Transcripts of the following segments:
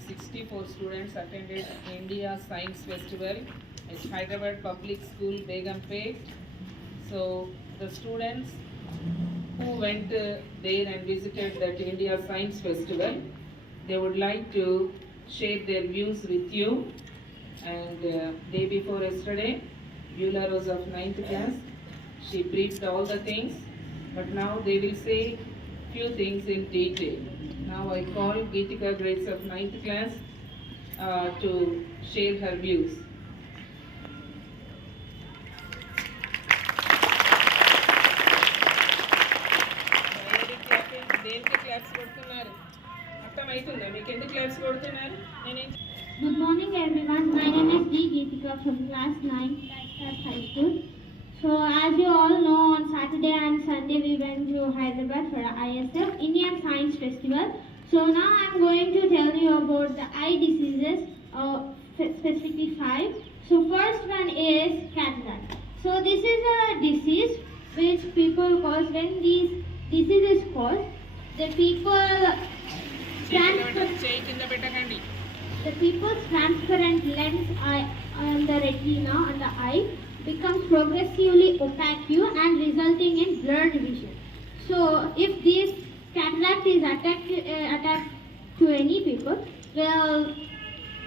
64 students attended India Science Festival at Hyderabad Public School, Begumpet. So the students who went there and visited that India Science Festival, they would like to share their views with you. And day before yesterday, Beulah Rose of 9th class, she briefed all the things, but now they will say few things in detail. Now I call Geethika grades of 9th class to share her views. Good morning everyone, my name is Geethika from class 9 at high school. So as you all know, on Saturday and Sunday we went to Hyderabad for ISF, Indian Science Festival. So now I am going to tell you about the eye diseases, specifically 5. So first one is cataract. So this is a disease which people cause. When this disease is caused, the people's transparent lens on the retina on the eye becomes progressively opaque and resulting in blurred vision. So if this cataract is attacked to any people, they are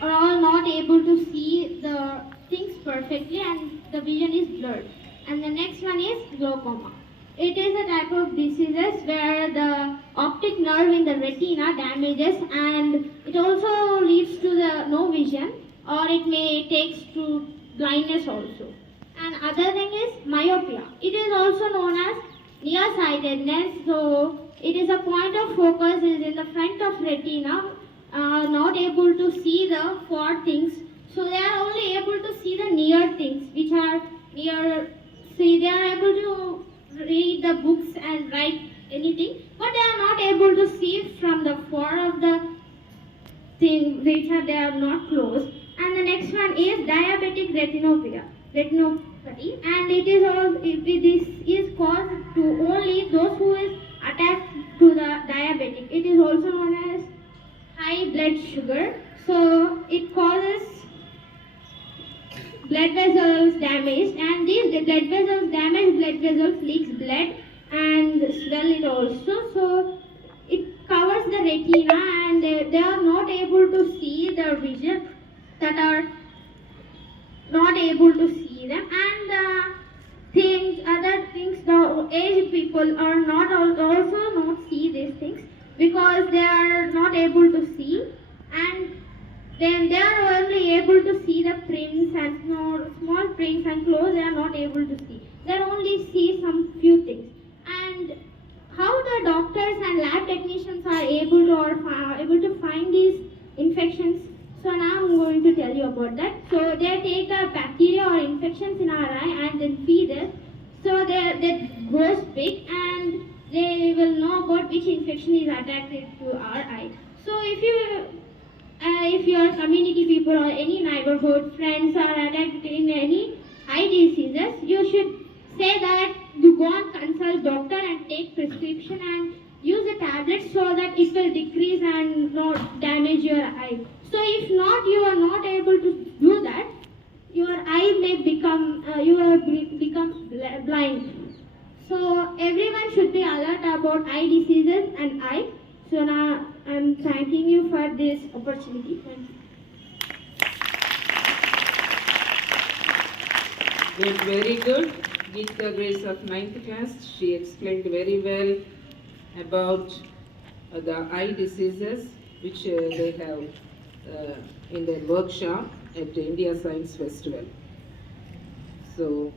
all not able to see the things perfectly and the vision is blurred. And the next one is glaucoma. It is a type of diseases where the optic nerve in the retina damages and it also leads to the no vision, or it may take to blindness also. And other thing is myopia. It is also known as nearsightedness. So it is a point of focus is in the front of retina, not able to see the far things. So they are only able to see the near things which are near. See, they are able to read the books and write anything, but they are not able to see from the far of the thing which are they are not close. And the next one is diabetic retinopathy, and it is caused to only those who is attached to the diabetic. It is also known as high blood sugar. So it causes blood vessels damaged, and these blood vessels damaged blood vessels leaks blood and swell it also. So it covers the retina and they are not able to see the vision, that are not able to see them. And other things, the aged people are not also not see these things because they are not able to see, and then they are only able to see the prints and small prints and clothes. They are not able to see. They only see some few things. And how the doctors and lab technicians are able to find these infections. So now I'm going to tell you about that. So they take the bacteria or infections in our eye and then feed it. So they grows big and they will know about which infection is attached to our eye. So if your community people or any neighborhood friends are attacked in any eye diseases, you should say that you go and consult doctor and take prescription and use the tablets so that it will decrease and not damage your eye. So if not, you are not able to do that, your eye may become blind. So everyone should be alert about eye diseases and eye. So now I'm thanking you for this opportunity. Thank you. Very good. Geethika grades of 9th class, she explained very well about the eye diseases which they have in their workshop at the India Science Festival. So